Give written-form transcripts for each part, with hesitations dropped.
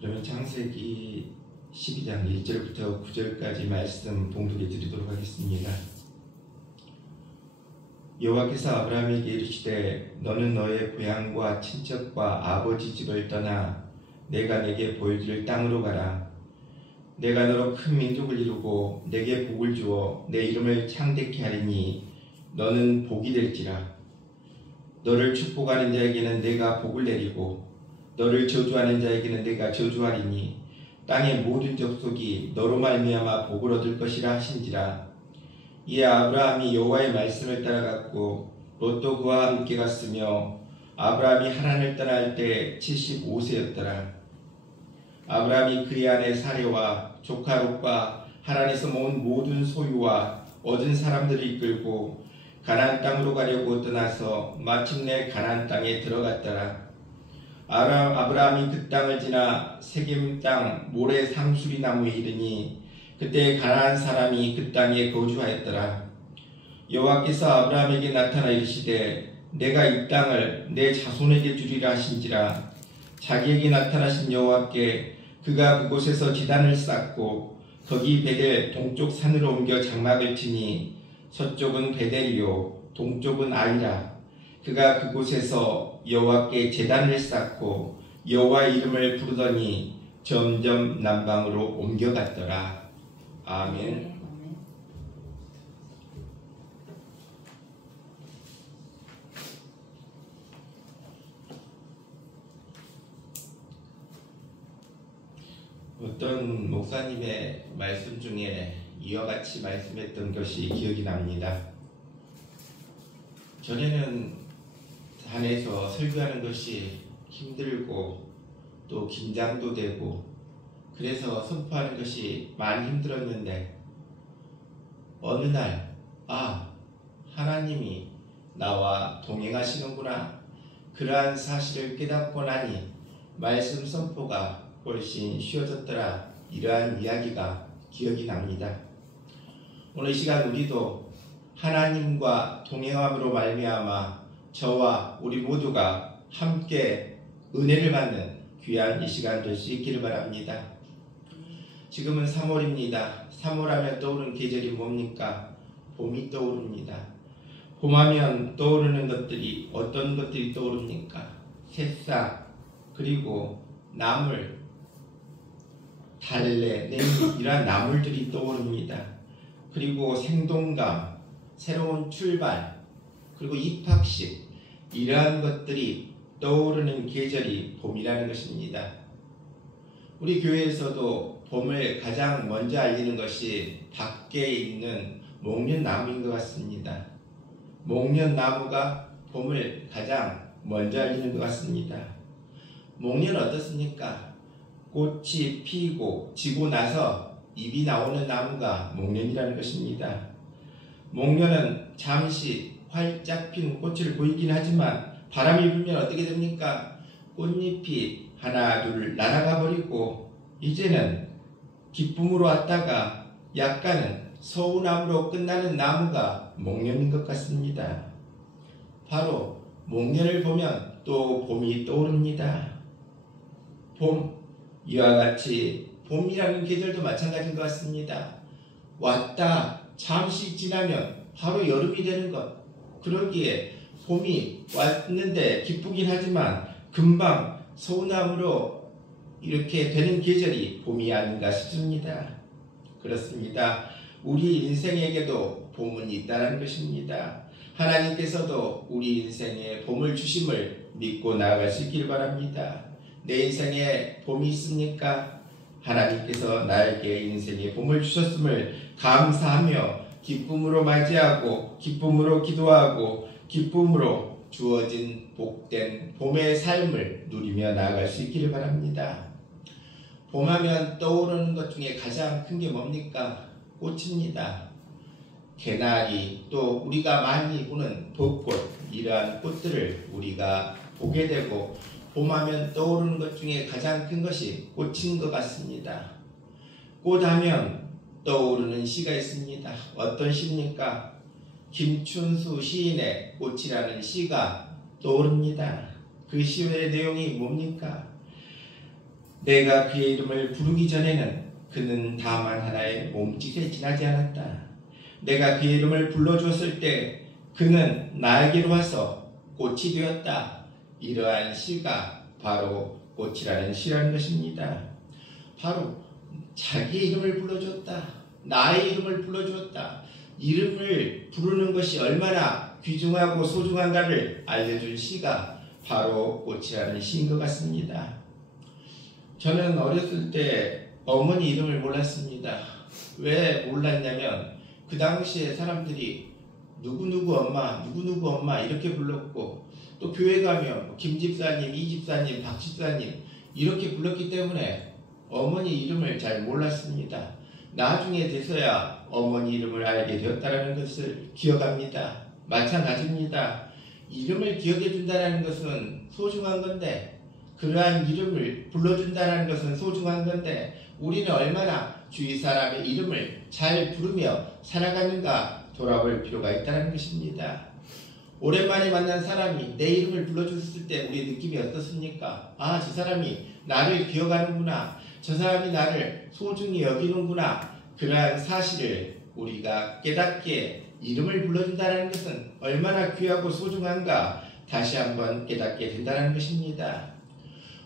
그러면 창세기 12장 1절부터 9절까지 말씀 봉독해 드리도록 하겠습니다. 여호와께서 아브라함에게 이르시되 너는 너의 고향과 친척과 아버지 집을 떠나 내가 내게 보여줄 땅으로 가라. 내가 너로 큰 민족을 이루고 내게 복을 주어 내 이름을 창대케 하리니 너는 복이 될지라. 너를 축복하는 자에게는 내가 복을 내리고 너를 저주하는 자에게는 내가 저주하리니 땅의 모든 족속이 너로 말미암아 복을 얻을 것이라 하신지라. 이에 아브라함이 여호와의 말씀을 따라갔고 롯도 그와 함께 갔으며 아브라함이 하란을 떠날 때 75세였더라. 아브라함이 그의 아내 사레와 조카 롯과 하란에서 모은 모든 소유와 얻은 사람들을 이끌고 가나안 땅으로 가려고 떠나서 마침내 가나안 땅에 들어갔더라. 아브라함이 그 땅을 지나 세겜 땅 모래 상수리 나무에 이르니 그때 가나안 사람이 그 땅에 거주하였더라. 여호와께서 아브라함에게 나타나 이르시되 내가 이 땅을 내 자손에게 주리라 하신지라. 자기에게 나타나신 여호와께 그가 그곳에서 지단을 쌓고 거기 베델 동쪽 산으로 옮겨 장막을 치니 서쪽은 베델이요 동쪽은 아이라. 그가 그곳에서 여호와께 제단을 쌓고 여호와의 이름을 부르더니 점점 남방으로 옮겨갔더라. 아멘. 어떤 목사님의 말씀 중에 이와 같이 말씀했던 것이 기억이 납니다. 전에는 산에서 설교하는 것이 힘들고 또 긴장도 되고 그래서 선포하는 것이 많이 힘들었는데 어느 날 하나님이 나와 동행하시는구나, 그러한 사실을 깨닫고 나니 말씀 선포가 훨씬 쉬워졌더라. 이러한 이야기가 기억이 납니다. 오늘 이 시간 우리도 하나님과 동행함으로 말미암아 저와 우리 모두가 함께 은혜를 받는 귀한 이 시간 될 수 있기를 바랍니다. 지금은 3월입니다. 3월하면 떠오르는 계절이 뭡니까? 봄이 떠오릅니다. 봄하면 떠오르는 것들이 어떤 것들이 떠오릅니까? 새싹, 그리고 나물, 달래, 냉이 이러한 나물들이 떠오릅니다. 그리고 생동감, 새로운 출발, 그리고 입학식, 이러한 것들이 떠오르는 계절이 봄이라는 것입니다. 우리 교회에서도 봄을 가장 먼저 알리는 것이 밖에 있는 목련나무인 것 같습니다. 목련나무가 봄을 가장 먼저 알리는 것 같습니다. 목련은 어떻습니까? 꽃이 피고 지고 나서 잎이 나오는 나무가 목련이라는 것입니다. 목련은 잠시 활짝 핀 꽃을 보이긴 하지만 바람이 불면 어떻게 됩니까? 꽃잎이 하나 둘 날아가 버리고 이제는 기쁨으로 왔다가 약간은 서운함으로 끝나는 나무가 목련인 것 같습니다. 바로 목련을 보면 또 봄이 떠오릅니다. 봄, 이와 같이 봄이라는 계절도 마찬가지인 것 같습니다. 왔다 잠시 지나면 바로 여름이 되는 것. 그러기에 봄이 왔는데 기쁘긴 하지만 금방 서운함으로 이렇게 되는 계절이 봄이 아닌가 싶습니다. 그렇습니다. 우리 인생에게도 봄은 있다는 것입니다. 하나님께서도 우리 인생에 봄을 주심을 믿고 나아갈 수 있기를 바랍니다. 내 인생에 봄이 있습니까? 하나님께서 나에게 인생에 봄을 주셨음을 감사하며 기쁨으로 맞이하고 기쁨으로 기도하고 기쁨으로 주어진 복된 봄의 삶을 누리며 나아갈 수 있기를 바랍니다. 봄하면 떠오르는 것 중에 가장 큰 게 뭡니까? 꽃입니다. 개나리, 또 우리가 많이 보는 벚꽃, 이러한 꽃들을 우리가 보게 되고 봄하면 떠오르는 것 중에 가장 큰 것이 꽃인 것 같습니다. 꽃하면 떠오르는 시가 있습니다. 어떤 시입니까? 김춘수 시인의 꽃이라는 시가 떠오릅니다. 그 시의 내용이 뭡니까? 내가 그의 이름을 부르기 전에는 그는 다만 하나의 몸짓에 지나지 않았다. 내가 그의 이름을 불러주었을 때 그는 나에게로 와서 꽃이 되었다. 이러한 시가 바로 꽃이라는 시라는 것입니다. 바로 자기의 이름을 불러주었다. 나의 이름을 불러주었다. 이름을 부르는 것이 얼마나 귀중하고 소중한가를 알려준 시가 바로 꽃이라는 시인 것 같습니다. 저는 어렸을 때 어머니 이름을 몰랐습니다. 왜 몰랐냐면 그 당시에 사람들이 누구누구 엄마 이렇게 불렀고, 또 교회 가면 김집사님, 이집사님, 박집사님 이렇게 불렀기 때문에 어머니 이름을 잘 몰랐습니다. 나중에 돼서야 어머니 이름을 알게 되었다는 것을 기억합니다. 마찬가지입니다. 이름을 기억해 준다는 것은 소중한 건데, 그러한 이름을 불러준다는 것은 소중한 건데, 우리는 얼마나 주위 사람의 이름을 잘 부르며 살아가는가 돌아볼 필요가 있다는 것입니다. 오랜만에 만난 사람이 내 이름을 불러줬을 때 우리의 느낌이 어떻습니까? 아, 저 사람이 나를 기억하는구나. 저 사람이 나를 소중히 여기는구나. 그러한 사실을 우리가 깨닫게 이름을 불러준다는 것은 얼마나 귀하고 소중한가 다시 한번 깨닫게 된다는 것입니다.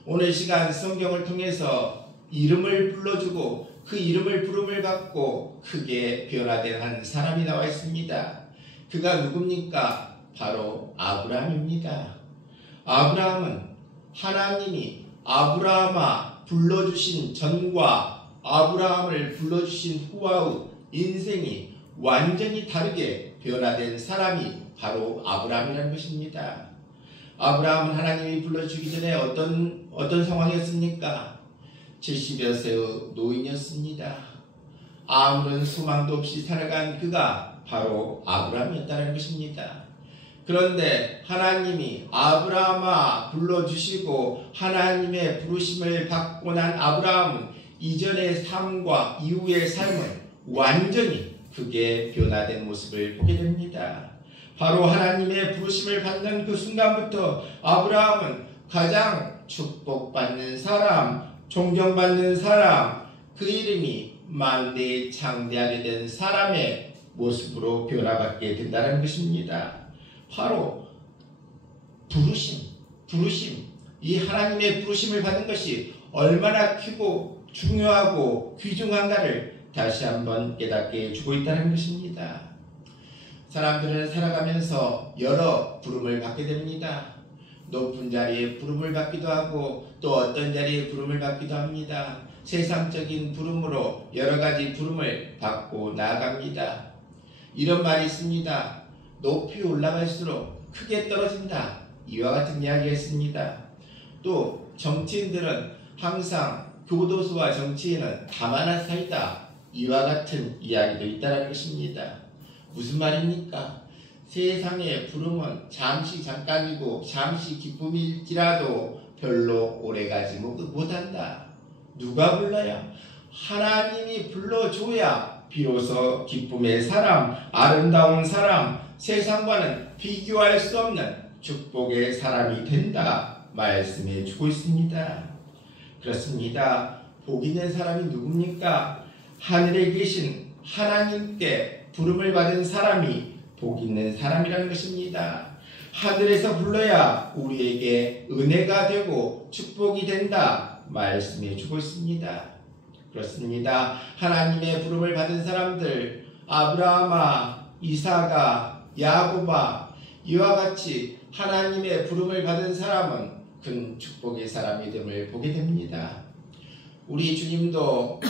오늘 시간 성경을 통해서 이름을 불러주고 그 이름을 부름을 받고 크게 변화된 한 사람이 나와 있습니다. 그가 누굽니까? 바로 아브라함입니다. 아브라함은 하나님이 아브라함아 불러주신 전과 아브라함을 불러주신 후와의 인생이 완전히 다르게 변화된 사람이 바로 아브라함이라는 것입니다. 아브라함은 하나님이 불러주기 전에 어떤 상황이었습니까? 70여 세의 노인이었습니다. 아무런 소망도 없이 살아간 그가 바로 아브라함이었다는 것입니다. 그런데 하나님이 아브라함아 불러주시고 하나님의 부르심을 받고 난 아브라함은 이전의 삶과 이후의 삶은 완전히 크게 변화된 모습을 보게 됩니다. 바로 하나님의 부르심을 받는 그 순간부터 아브라함은 가장 축복받는 사람, 존경받는 사람, 그 이름이 만대에 창대하게 된 사람의 모습으로 변화받게 된다는 것입니다. 바로 부르심, 이 하나님의 부르심을 받는 것이 얼마나 크고 중요하고 귀중한가를 다시 한번 깨닫게 해주고 있다는 것입니다. 사람들은 살아가면서 여러 부름을 받게 됩니다. 높은 자리에 부름을 받기도 하고 또 어떤 자리에 부름을 받기도 합니다. 세상적인 부름으로 여러 가지 부름을 받고 나아갑니다. 이런 말이 있습니다. 높이 올라갈수록 크게 떨어진다. 이와 같은 이야기가 있습니다. 또 정치인들은 항상 교도소와 정치인은 가만한 사이다. 이와 같은 이야기도 있다는 것입니다. 무슨 말입니까? 세상의 부름은 잠시 잠깐이고 잠시 기쁨일지라도 별로 오래가지 못한다. 누가 불러야? 하나님이 불러줘야 비로소 기쁨의 사람, 아름다운 사람, 세상과는 비교할 수 없는 축복의 사람이 된다 말씀해 주고 있습니다. 그렇습니다. 복 있는 사람이 누굽니까? 하늘에 계신 하나님께 부름을 받은 사람이 복 있는 사람이라는 것입니다. 하늘에서 불러야 우리에게 은혜가 되고 축복이 된다 말씀해 주고 있습니다. 그렇습니다. 하나님의 부름을 받은 사람들, 아브라함아, 이삭아, 야곱아, 이와 같이 하나님의 부름을 받은 사람은 큰 축복의 사람이 됨을 보게 됩니다. 우리 주님도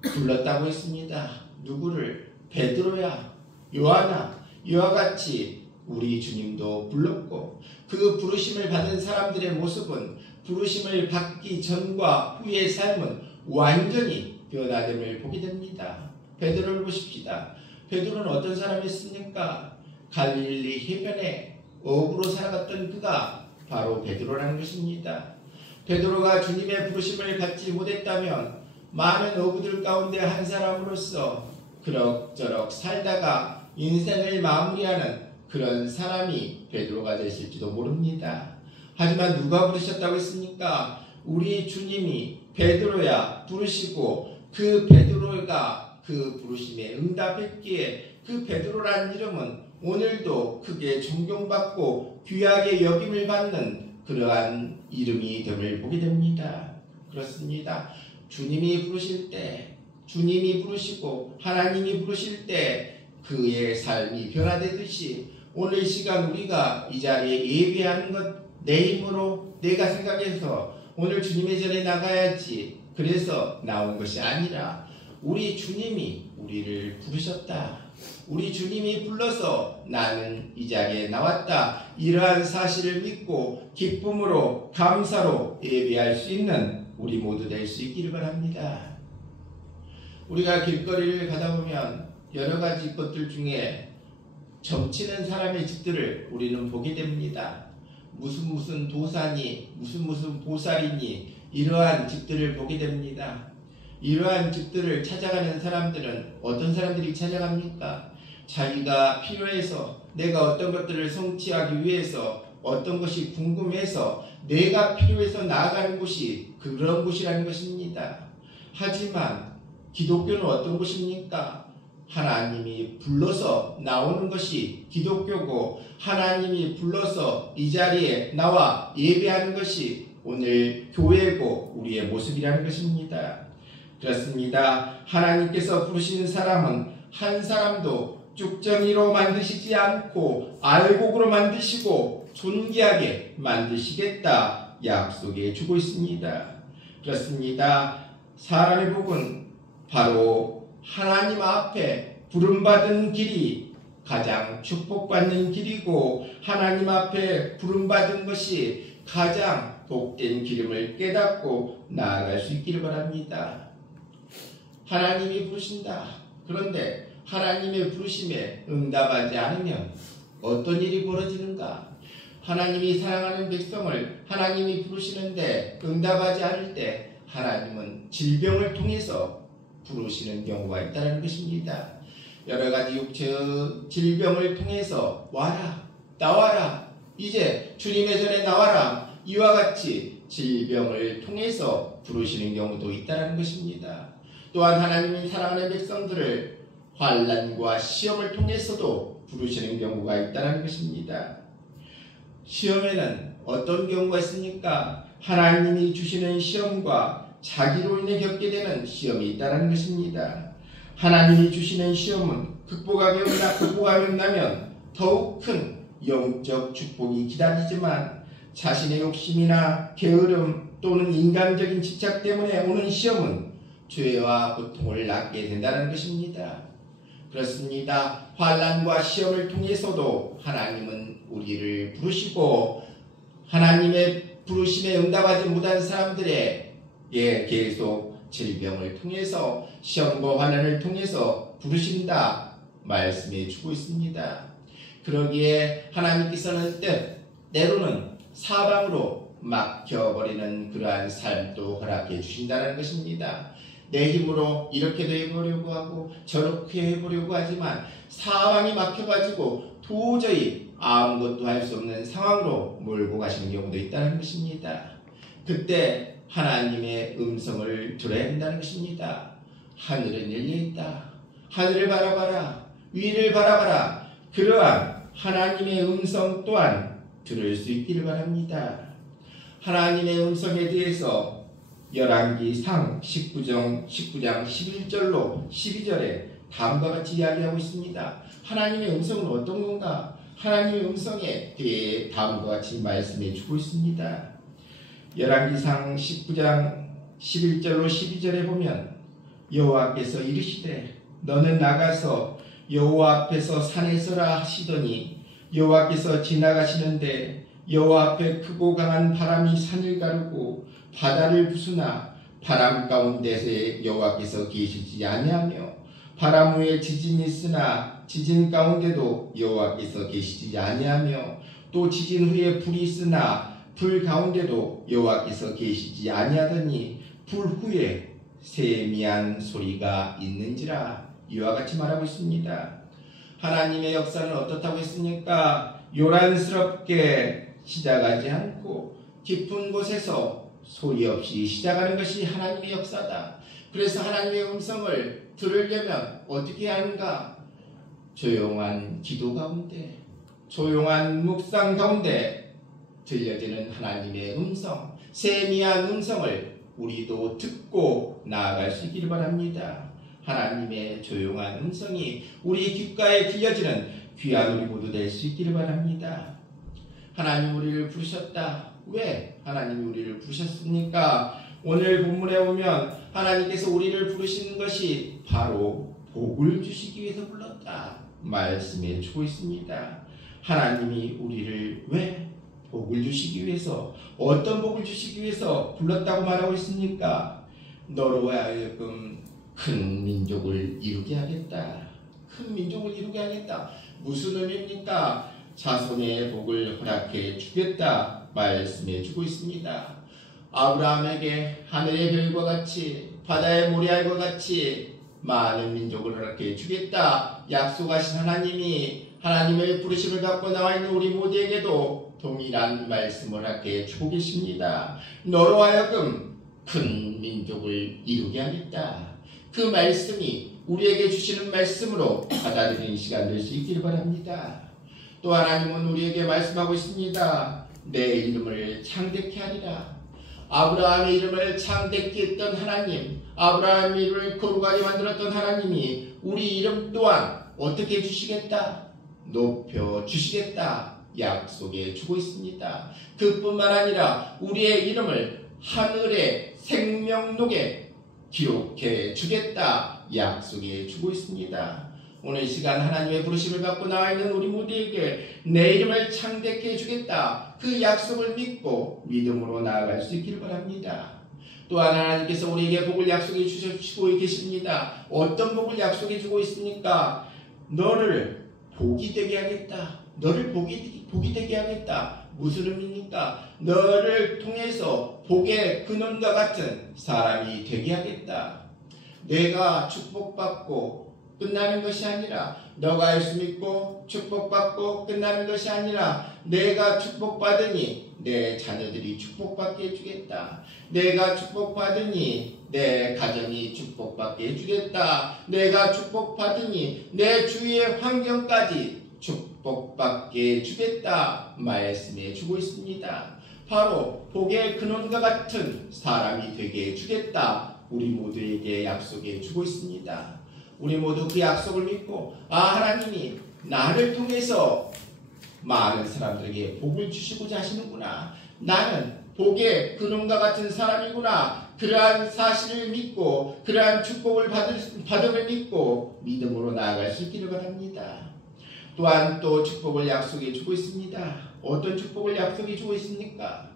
불렀다고 했습니다. 누구를? 베드로야, 요한아, 이와 같이 우리 주님도 불렀고, 그 부르심을 받은 사람들의 모습은 부르심을 받기 전과 후의 삶은 완전히 변화됨을 보게 됩니다. 베드로를 보십시다. 베드로는 어떤 사람이었습니까? 갈릴리 해변에 어부로 살아갔던 그가 바로 베드로라는 것입니다. 베드로가 주님의 부르심을 받지 못했다면 많은 어부들 가운데 한 사람으로서 그럭저럭 살다가 인생을 마무리하는 그런 사람이 베드로가 되실지도 모릅니다. 하지만 누가 부르셨다고 했습니까? 우리 주님이 베드로야 부르시고 그 베드로가 그 부르심에 응답했기에 그 베드로라는 이름은 오늘도 크게 존경받고 귀하게 여김을 받는 그러한 이름이 됨을 보게 됩니다. 그렇습니다. 주님이 부르실 때, 주님이 부르시고 하나님이 부르실 때 그의 삶이 변화되듯이 오늘 이 시간 우리가 이 자리에 예배하는 것 내 힘으로 내가 생각해서 오늘 주님의 전에 나가야지 그래서 나온 것이 아니라 우리 주님이 우리를 부르셨다. 우리 주님이 불러서 나는 이 자리에 나왔다. 이러한 사실을 믿고 기쁨으로 감사로 예배할 수 있는 우리 모두 될 수 있기를 바랍니다. 우리가 길거리를 가다 보면 여러 가지 것들 중에 점치는 사람의 집들을 우리는 보게 됩니다. 무슨 도사니 무슨 보살이니 이러한 집들을 보게 됩니다. 이러한 집들을 찾아가는 사람들은 어떤 사람들이 찾아갑니까? 자기가 필요해서 내가 어떤 것들을 성취하기 위해서 어떤 것이 궁금해서 내가 필요해서 나아가는 곳이 그런 곳이라는 것입니다. 하지만 기독교는 어떤 곳입니까? 하나님이 불러서 나오는 것이 기독교고 하나님이 불러서 이 자리에 나와 예배하는 것이 오늘 교회고 우리의 모습이라는 것입니다. 그렇습니다. 하나님께서 부르시는 사람은 한 사람도 쭉정이로 만드시지 않고 알곡으로 만드시고 존귀하게 만드시겠다 약속해 주고 있습니다. 그렇습니다. 사람의 복은 바로 하나님 앞에 부름받은 길이 가장 축복받는 길이고 하나님 앞에 부름받은 것이 가장 복된 길임을 깨닫고 나아갈 수 있기를 바랍니다. 하나님이 부르신다. 그런데 하나님의 부르심에 응답하지 않으면 어떤 일이 벌어지는가? 하나님이 사랑하는 백성을 하나님이 부르시는데 응답하지 않을 때 하나님은 질병을 통해서 부르시는 경우가 있다는 것입니다. 여러 가지 육체의 질병을 통해서 와라, 나와라, 이제 주님의 전에 나와라 이와 같이 질병을 통해서 부르시는 경우도 있다는 것입니다. 또한 하나님이 사랑하는 백성들을 환난과 시험을 통해서도 부르시는 경우가 있다는 것입니다. 시험에는 어떤 경우가 있습니까? 하나님이 주시는 시험과 자기로 인해 겪게 되는 시험이 있다는 것입니다. 하나님이 주시는 시험은 극복하면 나면 더욱 큰 영적 축복이 기다리지만 자신의 욕심이나 게으름 또는 인간적인 집착 때문에 오는 시험은 죄와 고통을 낳게 된다는 것입니다. 그렇습니다. 환난과 시험을 통해서도 하나님은 우리를 부르시고 하나님의 부르심에 응답하지 못한 사람들의 계속 질병을 통해서 시험과 환난을 통해서 부르신다 말씀해 주고 있습니다. 그러기에 하나님께서는 때로는 사방으로 막혀버리는 그러한 삶도 허락해 주신다는 것입니다. 내 힘으로 이렇게도 해보려고 하고 저렇게 해보려고 하지만 사방이 막혀가지고 도저히 아무것도 할 수 없는 상황으로 몰고 가시는 경우도 있다는 것입니다. 그때 하나님의 음성을 들어야 한다는 것입니다. 하늘은 열려있다. 하늘을 바라봐라. 위를 바라봐라. 그러한 하나님의 음성 또한 들을 수 있기를 바랍니다. 하나님의 음성에 대해서 열왕기상 19장 11절로 12절에 다음과 같이 이야기하고 있습니다. 하나님의 음성은 어떤 건가? 하나님의 음성에 대해 다음과 같이 말씀해 주고 있습니다. 열왕기상 19장 11절로 12절에 보면 여호와께서 이르시되 너는 나가서 여호와 앞에서 산에 서라 하시더니 여호와께서 지나가시는데 여호와 앞에 크고 강한 바람이 산을 가르고 바다를 부수나 바람 가운데서 여호와께서 계시지 아니하며 바람 후에 지진이 있으나 지진 가운데도 여호와께서 계시지 아니하며 또 지진 후에 불이 있으나 불 가운데도 여호와께서 계시지 아니하더니 불 후에 세미한 소리가 있는지라 이와 같이 말하고 있습니다. 하나님의 역사는 어떻다고 했습니까? 요란스럽게 시작하지 않고 깊은 곳에서 소리 없이 시작하는 것이 하나님의 역사다. 그래서 하나님의 음성을 들으려면 어떻게 하는가? 조용한 기도 가운데, 조용한 묵상 가운데 들려지는 하나님의 음성, 세미한 음성을 우리도 듣고 나아갈 수 있기를 바랍니다. 하나님의 조용한 음성이 우리 귓가에 들려지는 귀한 우리 모두 될 수 있기를 바랍니다. 하나님 우리를 부르셨다. 왜 하나님이 우리를 부르셨습니까? 오늘 본문에 오면 하나님께서 우리를 부르시는 것이 바로 복을 주시기 위해서 불렀다 말씀해 주고 있습니다. 하나님이 우리를 왜 복을 주시기 위해서, 어떤 복을 주시기 위해서 불렀다고 말하고 있습니까? 너로 하여금 큰 민족을 이루게 하겠다. 큰 민족을 이루게 하겠다. 무슨 의미입니까? 자손의 복을 허락해 주겠다 말씀해 주고 있습니다. 아브라함에게 하늘의 별과 같이 바다의 모래알과 같이 많은 민족을 허락해 주겠다 약속하신 하나님이 하나님의 부르심을 갖고 나와 있는 우리 모두에게도 동일한 말씀을 허락해 주고 계십니다. 너로 하여금 큰 민족을 이루게 하겠다. 그 말씀이 우리에게 주시는 말씀으로 받아들이는 시간 될 수 있기를 바랍니다. 또 하나님은 우리에게 말씀하고 있습니다. 내 이름을 창대케 하리라. 아브라함의 이름을 창대케 했던 하나님, 아브라함의 이름을 거룩하게 만들었던 하나님이 우리 이름 또한 어떻게 해주시겠다? 높여주시겠다 약속해 주고 있습니다. 그뿐만 아니라 우리의 이름을 하늘의 생명록에 기록해 주겠다 약속해 주고 있습니다. 오늘 이 시간 하나님의 부르심을 갖고 나와 있는 우리 모두에게 내 이름을 창대케 해주겠다 그 약속을 믿고 믿음으로 나아갈 수 있기를 바랍니다. 또한 하나님께서 우리에게 복을 약속해 주시고 계십니다. 어떤 복을 약속해 주고 있습니까? 너를 복이 되게 하겠다. 너를 복이 되게 하겠다. 무슨 의미입니까? 너를 통해서 복의 근원과 같은 사람이 되게 하겠다. 내가 축복받고 끝나는 것이 아니라, 너가 예수 믿고 축복받고 끝나는 것이 아니라 내가 축복받으니 내 자녀들이 축복받게 해주겠다. 내가 축복받으니 내 가정이 축복받게 해주겠다. 내가 축복받으니 내 주위의 환경까지 축복받게 해주겠다 말씀해 주고 있습니다. 바로 복의 근원과 같은 사람이 되게 해주겠다 우리 모두에게 약속해 주고 있습니다. 우리 모두 그 약속을 믿고 하나님이 나를 통해서 많은 사람들에게 복을 주시고자 하시는구나. 나는 복의 근원과 같은 사람이구나. 그러한 사실을 믿고 그러한 축복을 받음을 믿고 믿음으로 나아갈 수 있기를 바랍니다. 또한 또 축복을 약속해 주고 있습니다. 어떤 축복을 약속해 주고 있습니까?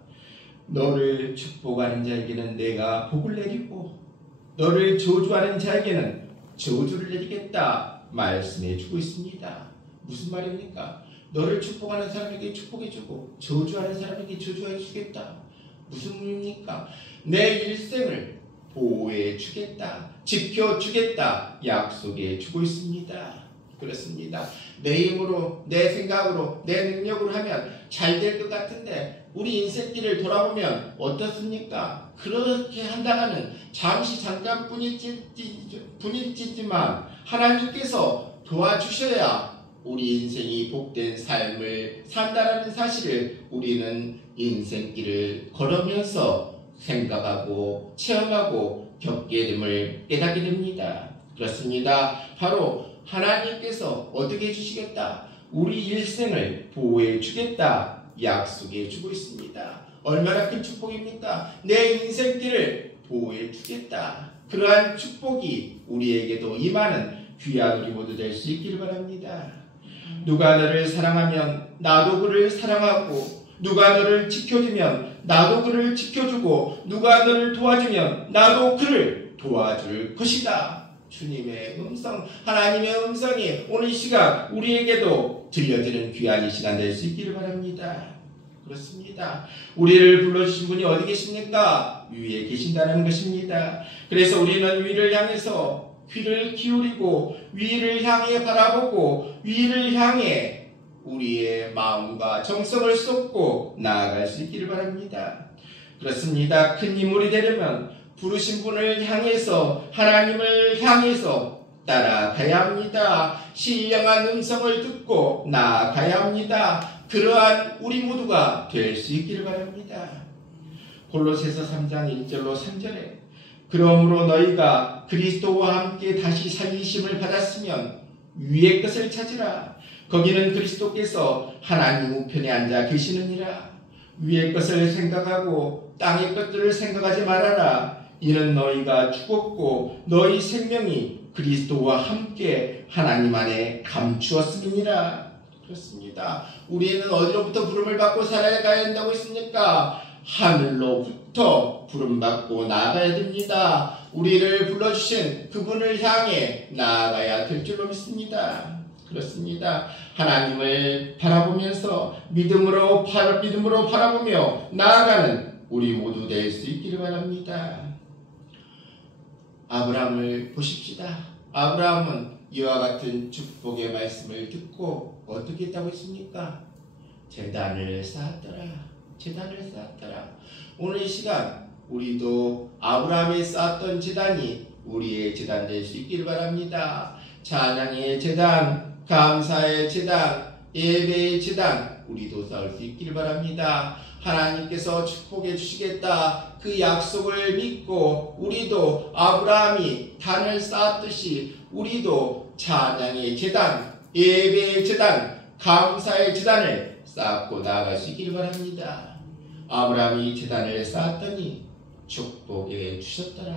너를 축복하는 자에게는 내가 복을 내리고 너를 저주하는 자에게는 저주를 내리겠다 말씀해 주고 있습니다. 무슨 말입니까? 너를 축복하는 사람에게 축복해주고 저주하는 사람에게 저주해 주겠다. 무슨 의미입니까? 내 일생을 보호해 주겠다. 지켜주겠다 약속해 주고 있습니다. 그렇습니다. 내 힘으로, 내 생각으로, 내 능력으로 하면 잘 될 것 같은데 우리 인생길을 돌아보면 어떻습니까? 그렇게 한다가는 잠깐 뿐이지만 하나님께서 도와주셔야 우리 인생이 복된 삶을 산다라는 사실을 우리는 인생길을 걸으면서 생각하고 체험하고 겪게 됨을 깨닫게 됩니다. 그렇습니다. 바로 하나님께서 어떻게 해주시겠다? 우리 일생을 보호해 주겠다 약속해 주고 있습니다. 얼마나 큰 축복입니까? 내 인생길을 보호해 주겠다. 그러한 축복이 우리에게도 임하는 귀한 우리 모두 될 수 있기를 바랍니다. 누가 너를 사랑하면 나도 그를 사랑하고, 누가 너를 지켜주면 나도 그를 지켜주고, 누가 너를 도와주면 나도 그를 도와줄 것이다. 주님의 음성, 하나님의 음성이 오늘 이 시간 우리에게도 들려지는 귀한 이 시간 될 수 있기를 바랍니다. 그렇습니다. 우리를 불러주신 분이 어디 계십니까? 위에 계신다는 것입니다. 그래서 우리는 위를 향해서 귀를 기울이고 위를 향해 바라보고 위를 향해 우리의 마음과 정성을 쏟고 나아갈 수 있기를 바랍니다. 그렇습니다. 큰 인물이 되려면 부르신 분을 향해서 하나님을 향해서 따라가야 합니다. 신령한 음성을 듣고 나아가야 합니다. 그러한 우리 모두가 될 수 있기를 바랍니다. 골로새서 3장 1절로 3절에 그러므로 너희가 그리스도와 함께 다시 살리심을 받았으면 위의 것을 찾으라. 거기는 그리스도께서 하나님 우편에 앉아 계시느니라. 위의 것을 생각하고 땅의 것들을 생각하지 말아라. 이는 너희가 죽었고 너희 생명이 그리스도와 함께 하나님 안에 감추었음이니라. 그렇습니다. 우리는 어디로부터 부름을 받고 살아가야 한다고 했습니까? 하늘로부터 부름받고 나아가야 됩니다. 우리를 불러주신 그분을 향해 나아가야 될 줄로 믿습니다. 그렇습니다. 하나님을 바라보면서 믿음으로 바라보며 나아가는 우리 모두 될 수 있기를 바랍니다. 아브라함을 보십시다. 아브라함은 이와 같은 축복의 말씀을 듣고 어떻게 했다고 했습니까? 제단을 쌓았더라. 오늘 이 시간 우리도 아브라함이 쌓았던 제단이 우리의 제단 될 수 있기를 바랍니다. 찬양의 제단, 감사의 제단, 예배의 제단 우리도 쌓을 수 있기를 바랍니다. 하나님께서 축복해 주시겠다 그 약속을 믿고 우리도 아브라함이 단을 쌓았듯이 우리도 찬양의 제단, 예배의 제단, 감사의 제단을 쌓고 나아갈 수 있기를 바랍니다. 아브라함이 제단을 쌓았더니 축복해 주셨더라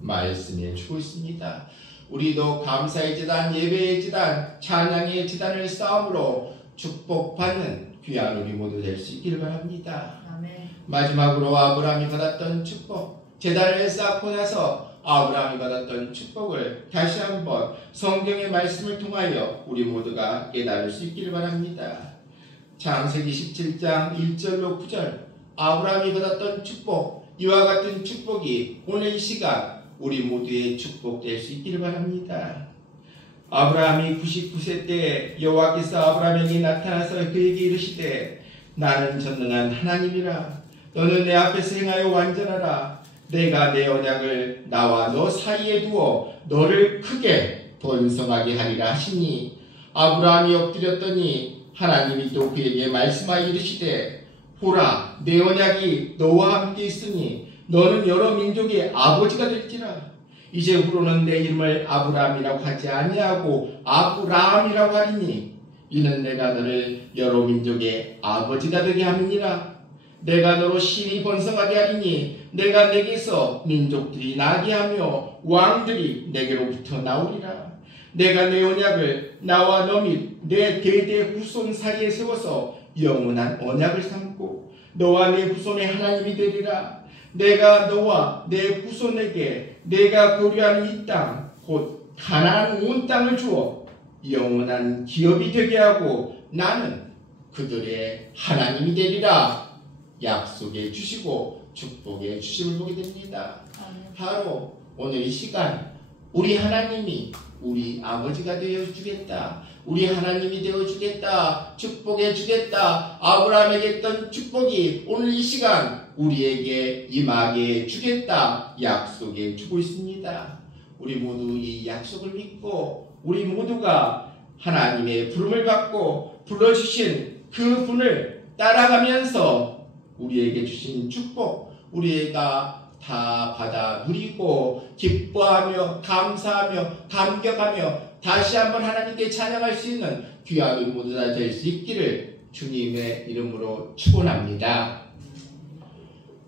말씀해 주고 있습니다. 우리도 감사의 제단, 예배의 제단, 찬양의 제단을 쌓음으로 축복받는 귀한 우리 모두 될 수 있기를 바랍니다. 아멘. 마지막으로 아브라함이 받았던 축복, 제단을 쌓고 나서 아브라함이 받았던 축복을 다시 한번 성경의 말씀을 통하여 우리 모두가 깨달을 수 있기를 바랍니다. 창세기 17장 1절로 9절 아브라함이 받았던 축복, 이와 같은 축복이 오늘 이 시간 우리 모두의 축복 될 수 있기를 바랍니다. 아브라함이 99세 때 여호와께서 아브라함에게 나타나서 그에게 이르시되 나는 전능한 하나님이라. 너는 내 앞에서 행하여 완전하라. 내가 내 언약을 나와 너 사이에 두어 너를 크게 번성하게 하리라 하시니 아브라함이 엎드렸더니 하나님이 또 그에게 말씀하여 이르시되 보라 내 언약이 너와 함께 있으니 너는 여러 민족의 아버지가 될지라. 이제 후로는 내 이름을 아브라함이라고 하지 아니하고 아브라함이라고 하리니 이는 내가 너를 여러 민족의 아버지가 되게 함이니라. 내가 너로 심히 번성하게 하리니 내가 내게서 민족들이 나게 하며 왕들이 내게로부터 나오리라. 내가 내 언약을 나와 너 및 내 대대 후손 사이에 세워서 영원한 언약을 삼고 너와 내 후손의 하나님이 되리라. 내가 너와 내 후손에게 내가 거류하는 이 땅 곧 가나안 온 땅을 주어 영원한 기업이 되게 하고 나는 그들의 하나님이 되리라 약속해 주시고 축복해 주심을 보게 됩니다. 바로 오늘 이 시간 우리 하나님이 우리 아버지가 되어주겠다, 우리 하나님이 되어주겠다, 축복해 주겠다, 아브라함에게 했던 축복이 오늘 이 시간 우리에게 임하게 주겠다 약속해 주고 있습니다. 우리 모두 이 약속을 믿고 우리 모두가 하나님의 부름을 받고 불러주신 그 분을 따라가면서 우리에게 주신 축복 우리가 다 받아 누리고 기뻐하며 감사하며 감격하며 다시 한번 하나님께 찬양할 수 있는 귀한 우리 모두 다 될 수 있기를 주님의 이름으로 축원합니다.